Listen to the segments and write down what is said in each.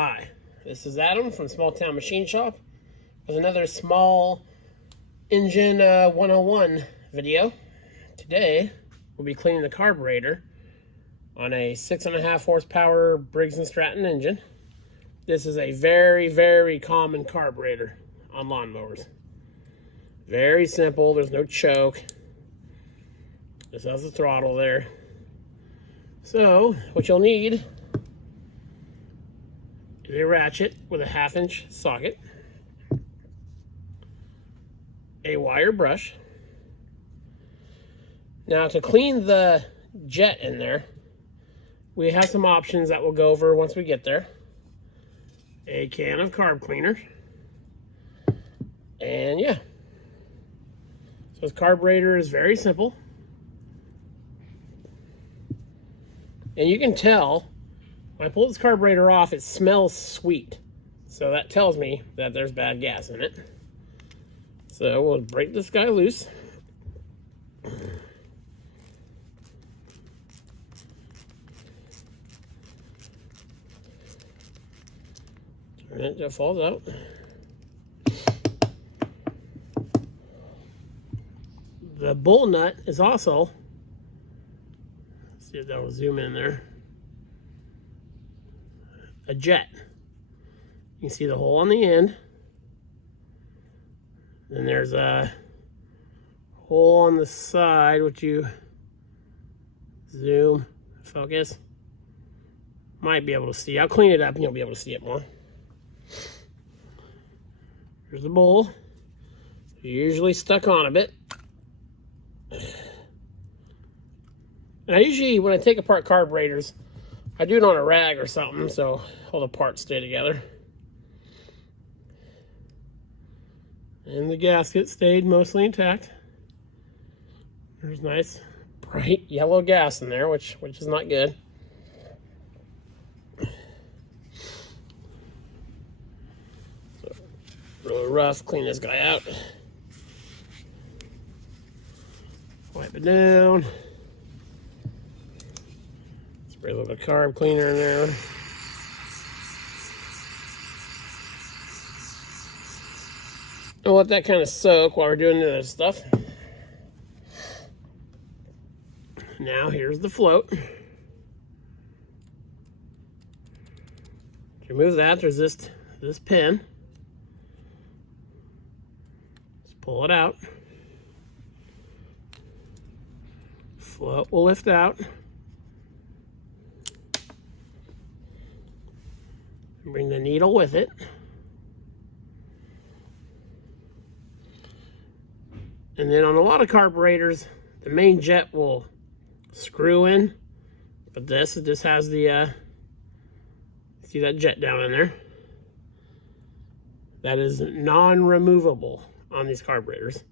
Hi, this is Adam from Small Town Machine Shop with another small engine 101 video. Today we'll be cleaning the carburetor on a 6.5 horsepower Briggs and Stratton engine. This is a very common carburetor on lawnmowers. Very simple, there's no choke. This has the throttle there. So what you'll need is a ratchet with a 1/2 inch socket, a wire brush. Now to clean the jet in there, we have some options that we'll go over once we get there. A can of carb cleaner, and yeah. So this carburetor is very simple. And you can tell, when I pull this carburetor off, it smells sweet. So that tells me that there's bad gas in it. So we'll break this guy loose. And it just falls out. The bull nut is also, let's see if that will zoom in there, a jet. You can see the hole on the end. Then there's a hole on the side, which you zoom, focus. Might be able to see. I'll clean it up and you'll be able to see it more. Here's the bowl. Usually stuck on a bit. And I usually, when I take apart carburetors, I do it on a rag or something so all the parts stay together. And the gasket stayed mostly intact. There's nice bright yellow gas in there, which is not good. So, really rough, clean this guy out. Wipe it down. Spray a little bit of carb cleaner in there. I'll let that kind of soak while we're doing this stuff. Now here's the float. To remove that, there's this pin. Just pull it out. Float will lift out. Bring the needle with it. And then on a lot of carburetors, the main jet will screw in. But this has the, see that jet down in there? That is non-removable on these carburetors.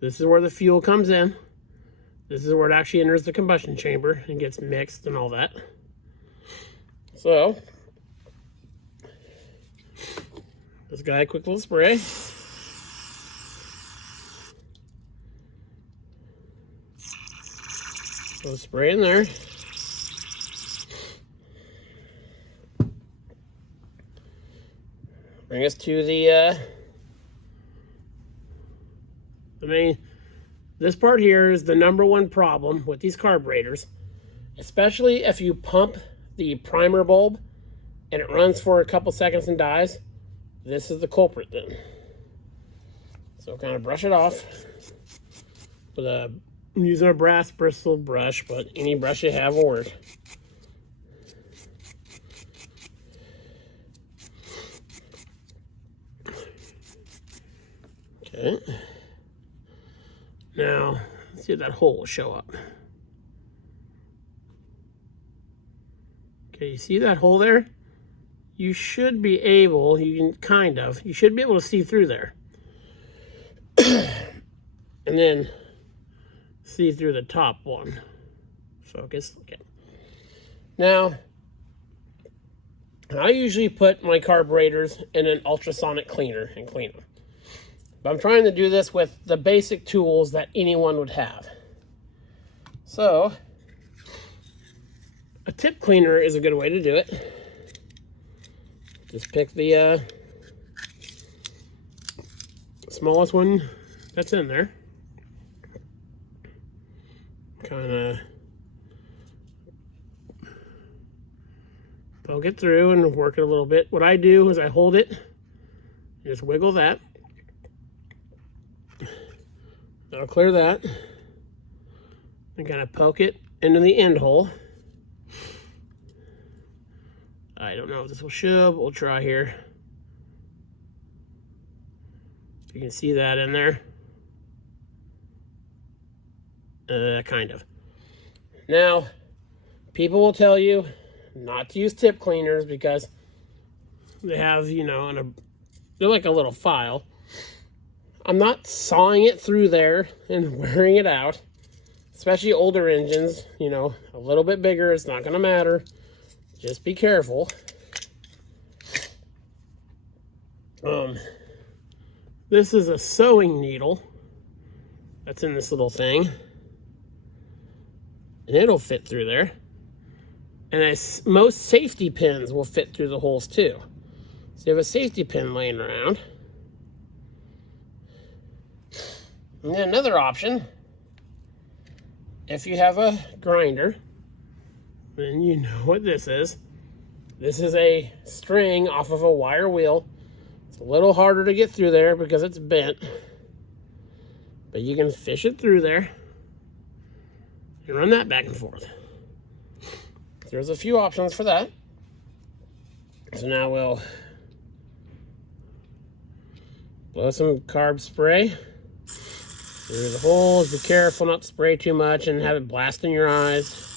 This is where the fuel comes in. This is where it actually enters the combustion chamber and gets mixed and all that. So, this guy, quick little spray. Go spray in there. Bring us to the main. This part here is the #1 problem with these carburetors, especially if you pump the primer bulb and it runs for a couple seconds and dies. This is the culprit then. So kind of brush it off with I'm using a brass bristle brush, but any brush you have will work. Okay. Now, let's see if that hole will show up. Okay, you see that hole there? You should be able, you should be able to see through there. And then see through the top one. Focus, okay. Now, I usually put my carburetors in an ultrasonic cleaner and clean them. But I'm trying to do this with the basic tools that anyone would have. So, a tip cleaner is a good way to do it. Just pick the smallest one that's in there. Kind of poke it through and work it a little bit. What I do is I hold it, just wiggle that. That'll clear that. And kind of poke it into the end hole. I don't know if this will show, but we'll try here. You can see that in there. Kind of. Now, people will tell you not to use tip cleaners because they have, you know, they're like a little file. I'm not sawing it through there and wearing it out, especially older engines, you know, a little bit bigger, it's not going to matter. Just be careful. This is a sewing needle that's in this little thing, and it'll fit through there. And most safety pins will fit through the holes too. So you have a safety pin laying around. And then another option, if you have a grinder, then you know what this is. This is a string off of a wire wheel. It's a little harder to get through there because it's bent, but you can fish it through there and run that back and forth. There's a few options for that. So now we'll blow some carb spray through the holes. Be careful not to spray too much and have it blast in your eyes.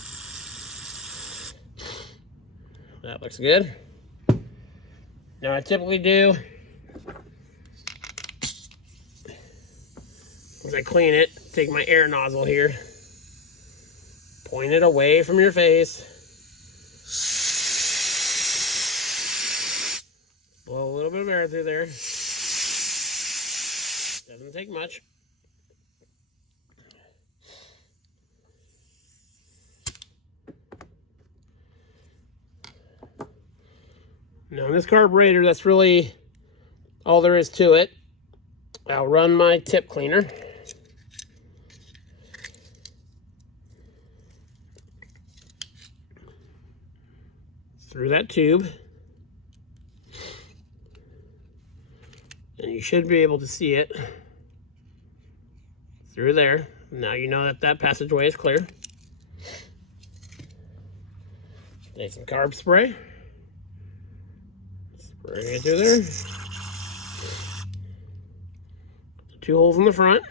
That looks good. Now I typically do is I clean it, take my air nozzle here, point it away from your face, blow a little bit of air through there. Doesn't take much. Now in this carburetor, that's really all there is to it. I'll run my tip cleaner through that tube, and you should be able to see it through there. Now you know that that passageway is clear. Take some carb spray, spray it through there. Two holes in the front.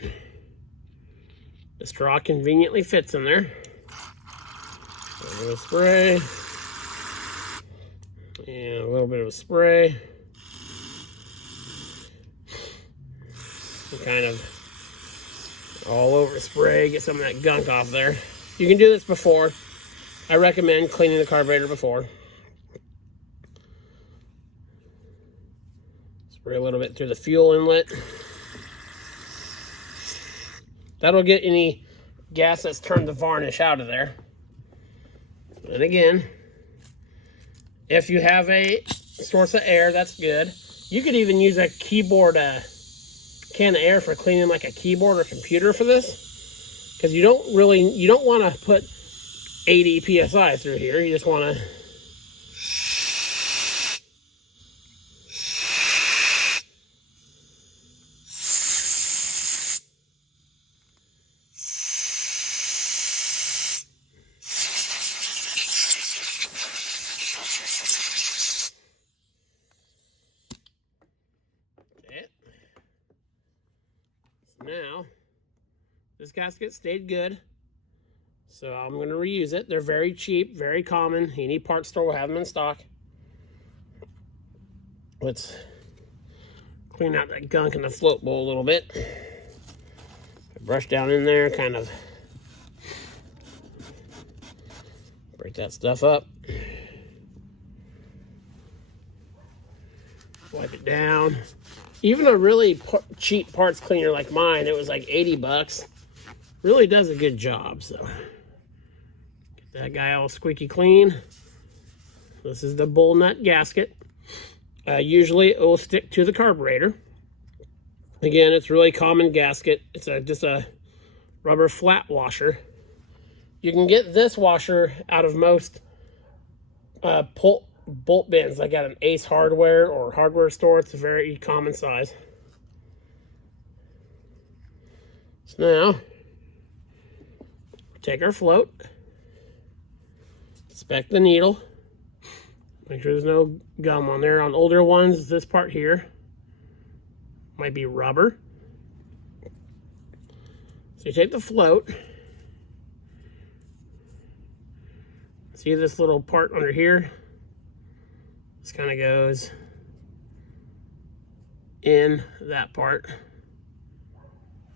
The straw conveniently fits in there. A little of spray. And a little bit of spray. And kind of all over spray. Get some of that gunk off there. You can do this before. I recommend cleaning the carburetor before. Spray a little bit through the fuel inlet. That'll get any gas that's turned the varnish out of there. And again, if you have a source of air, that's good. You could even use a keyboard can of air for cleaning like a keyboard or computer for this, because you don't want to put 80 psi through here. You just want to now, this gasket stayed good, so I'm going to reuse it. They're very cheap, very common. Any parts store will have them in stock. Let's clean out that gunk in the float bowl a little bit. Brush down in there, kind of break that stuff up. Wipe it down. Even a really cheap parts cleaner like mine, it was like 80 bucks, really does a good job. So get that guy all squeaky clean. This is the bull nut gasket. Usually it will stick to the carburetor. Again, it's really common gasket. It's just a rubber flat washer. You can get this washer out of most bolt bins, like at an Ace Hardware or hardware store. It's a very common size. So now, take our float, inspect the needle, make sure there's no gum on there. On older ones, this part here might be rubber. So you take the float, see this little part under here? This kind of goes in that part,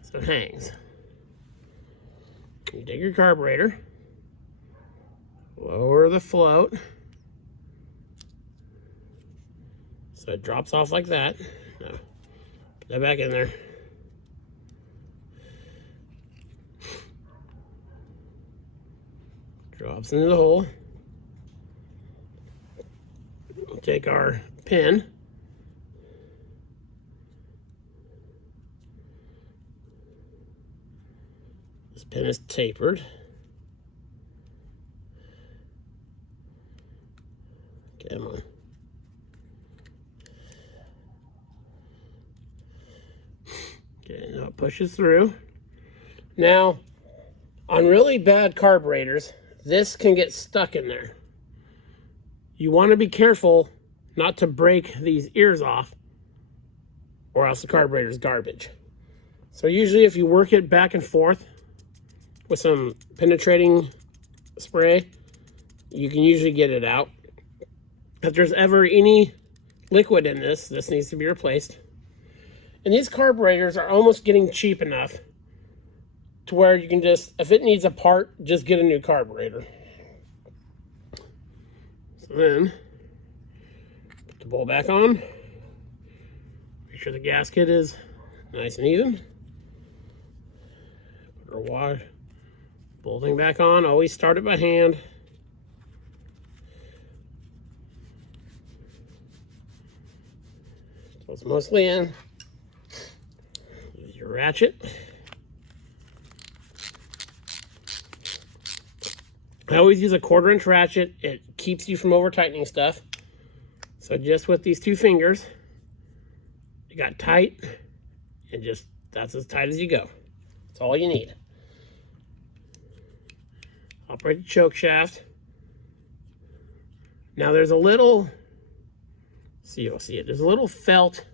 so it hangs. You take your carburetor, lower the float, so it drops off like that. Now, put that back in there. Drops into the hole. We'll take our pin. This pin is tapered. Come on. Okay, now it pushes through. Now, on really bad carburetors, this can get stuck in there. You want to be careful not to break these ears off, or else the carburetor is garbage. So usually if you work it back and forth with some penetrating spray, you can usually get it out. If there's ever any liquid in this, this needs to be replaced. And these carburetors are almost getting cheap enough to where you can just, if it needs a part, just get a new carburetor. So then, put the bowl back on. Make sure the gasket is nice and even. Put our wire bolting back on. Always start it by hand. So it's mostly in. Use your ratchet. I always use a 1/4-inch ratchet. It keeps you from over tightening stuff. So just with these 2 fingers, you got tight, and just that's as tight as you go. That's all you need. Operate the choke shaft. Now there's a little, see, you'll see it. There's a little felt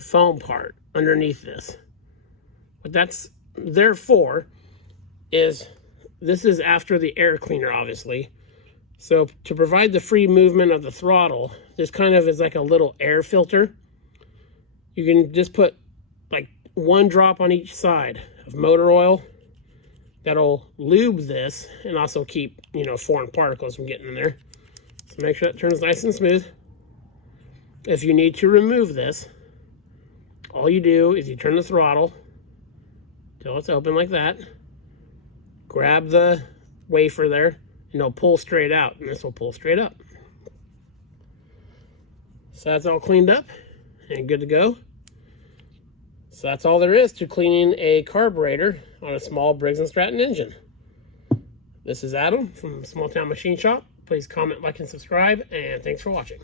foam part underneath this. What that's there for is, this is after the air cleaner, obviously. So to provide the free movement of the throttle, this kind of is like a little air filter. You can just put like 1 drop on each side of motor oil. That'll lube this and also keep, you know, foreign particles from getting in there. So make sure that turns nice and smooth. If you need to remove this, all you do is you turn the throttle till it's open like that. Grab the wafer there, and it'll pull straight out, and this will pull straight up. So that's all cleaned up and good to go. So that's all there is to cleaning a carburetor on a small Briggs and Stratton engine. This is Adam from Small Town Machine Shop. Please comment, like, and subscribe, and thanks for watching.